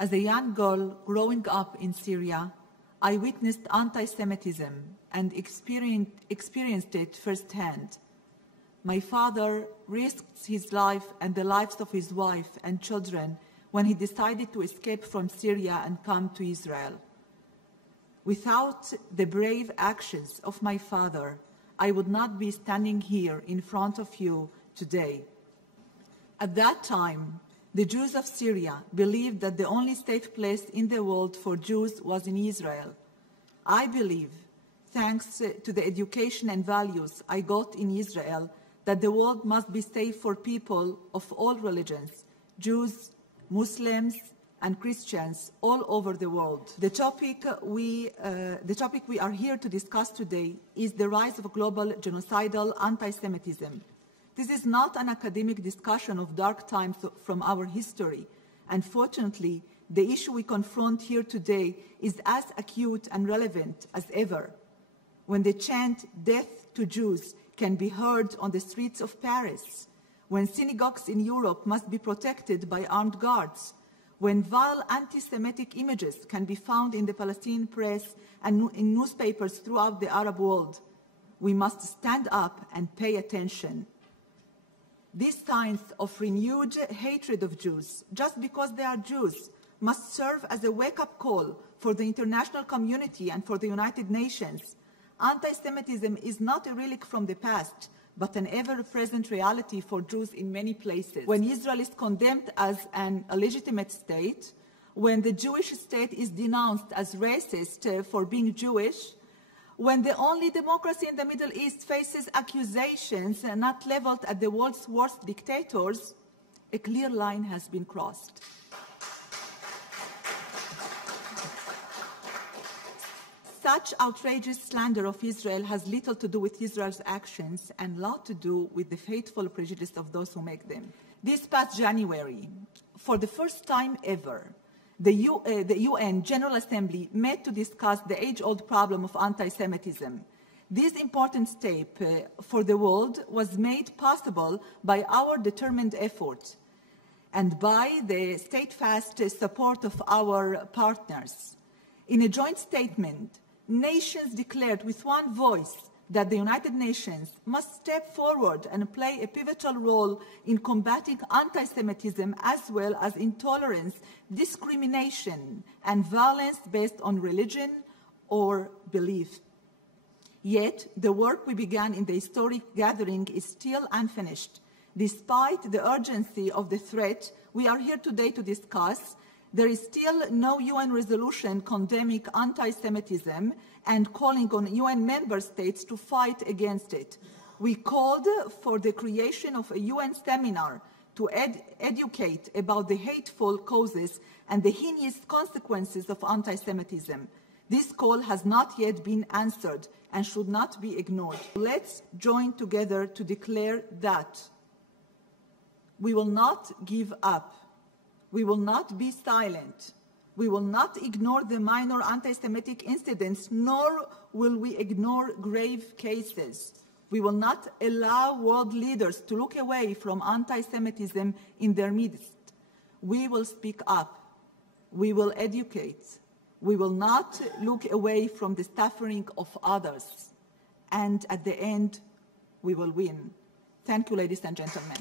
As a young girl growing up in Syria, I witnessed anti-Semitism and experienced it firsthand. My father risked his life and the lives of his wife and children when he decided to escape from Syria and come to Israel. Without the brave actions of my father, I would not be standing here in front of you today. At that time, the Jews of Syria believed that the only safe place in the world for Jews was in Israel. I believe, thanks to the education and values I got in Israel, that the world must be safe for people of all religions, Jews, Muslims, and Christians all over the world. The topic we are here to discuss today is the rise of global genocidal anti-Semitism. This is not an academic discussion of dark times from our history. Unfortunately, the issue we confront here today is as acute and relevant as ever. When the chant, "Death to Jews," can be heard on the streets of Paris, when synagogues in Europe must be protected by armed guards, when vile anti-Semitic images can be found in the Palestinian press and in newspapers throughout the Arab world, we must stand up and pay attention. These signs of renewed hatred of Jews, just because they are Jews, must serve as a wake-up call for the international community and for the United Nations. Anti-Semitism is not a relic from the past, but an ever-present reality for Jews in many places. When Israel is condemned as an illegitimate state, when the Jewish state is denounced as racist for being Jewish, when the only democracy in the Middle East faces accusations not leveled at the world's worst dictators, a clear line has been crossed. Such outrageous slander of Israel has little to do with Israel's actions and a lot to do with the fateful prejudice of those who make them. This past January, for the first time ever, the UN General Assembly met to discuss the age-old problem of anti-Semitism. This important step for the world was made possible by our determined effort and by the steadfast support of our partners. In a joint statement, nations declared with one voice that the United Nations must step forward and play a pivotal role in combating anti-Semitism as well as intolerance, discrimination, and violence based on religion or belief. Yet, the work we began in the historic gathering is still unfinished. Despite the urgency of the threat we are here today to discuss, there is still no UN resolution condemning anti-Semitism and calling on UN member states to fight against it. We called for the creation of a UN seminar to educate about the hateful causes and the heinous consequences of anti-Semitism. This call has not yet been answered and should not be ignored. Let's join together to declare that we will not give up. We will not be silent. We will not ignore the minor anti-Semitic incidents, nor will we ignore grave cases. We will not allow world leaders to look away from anti-Semitism in their midst. We will speak up. We will educate. We will not look away from the suffering of others. And at the end, we will win. Thank you, ladies and gentlemen.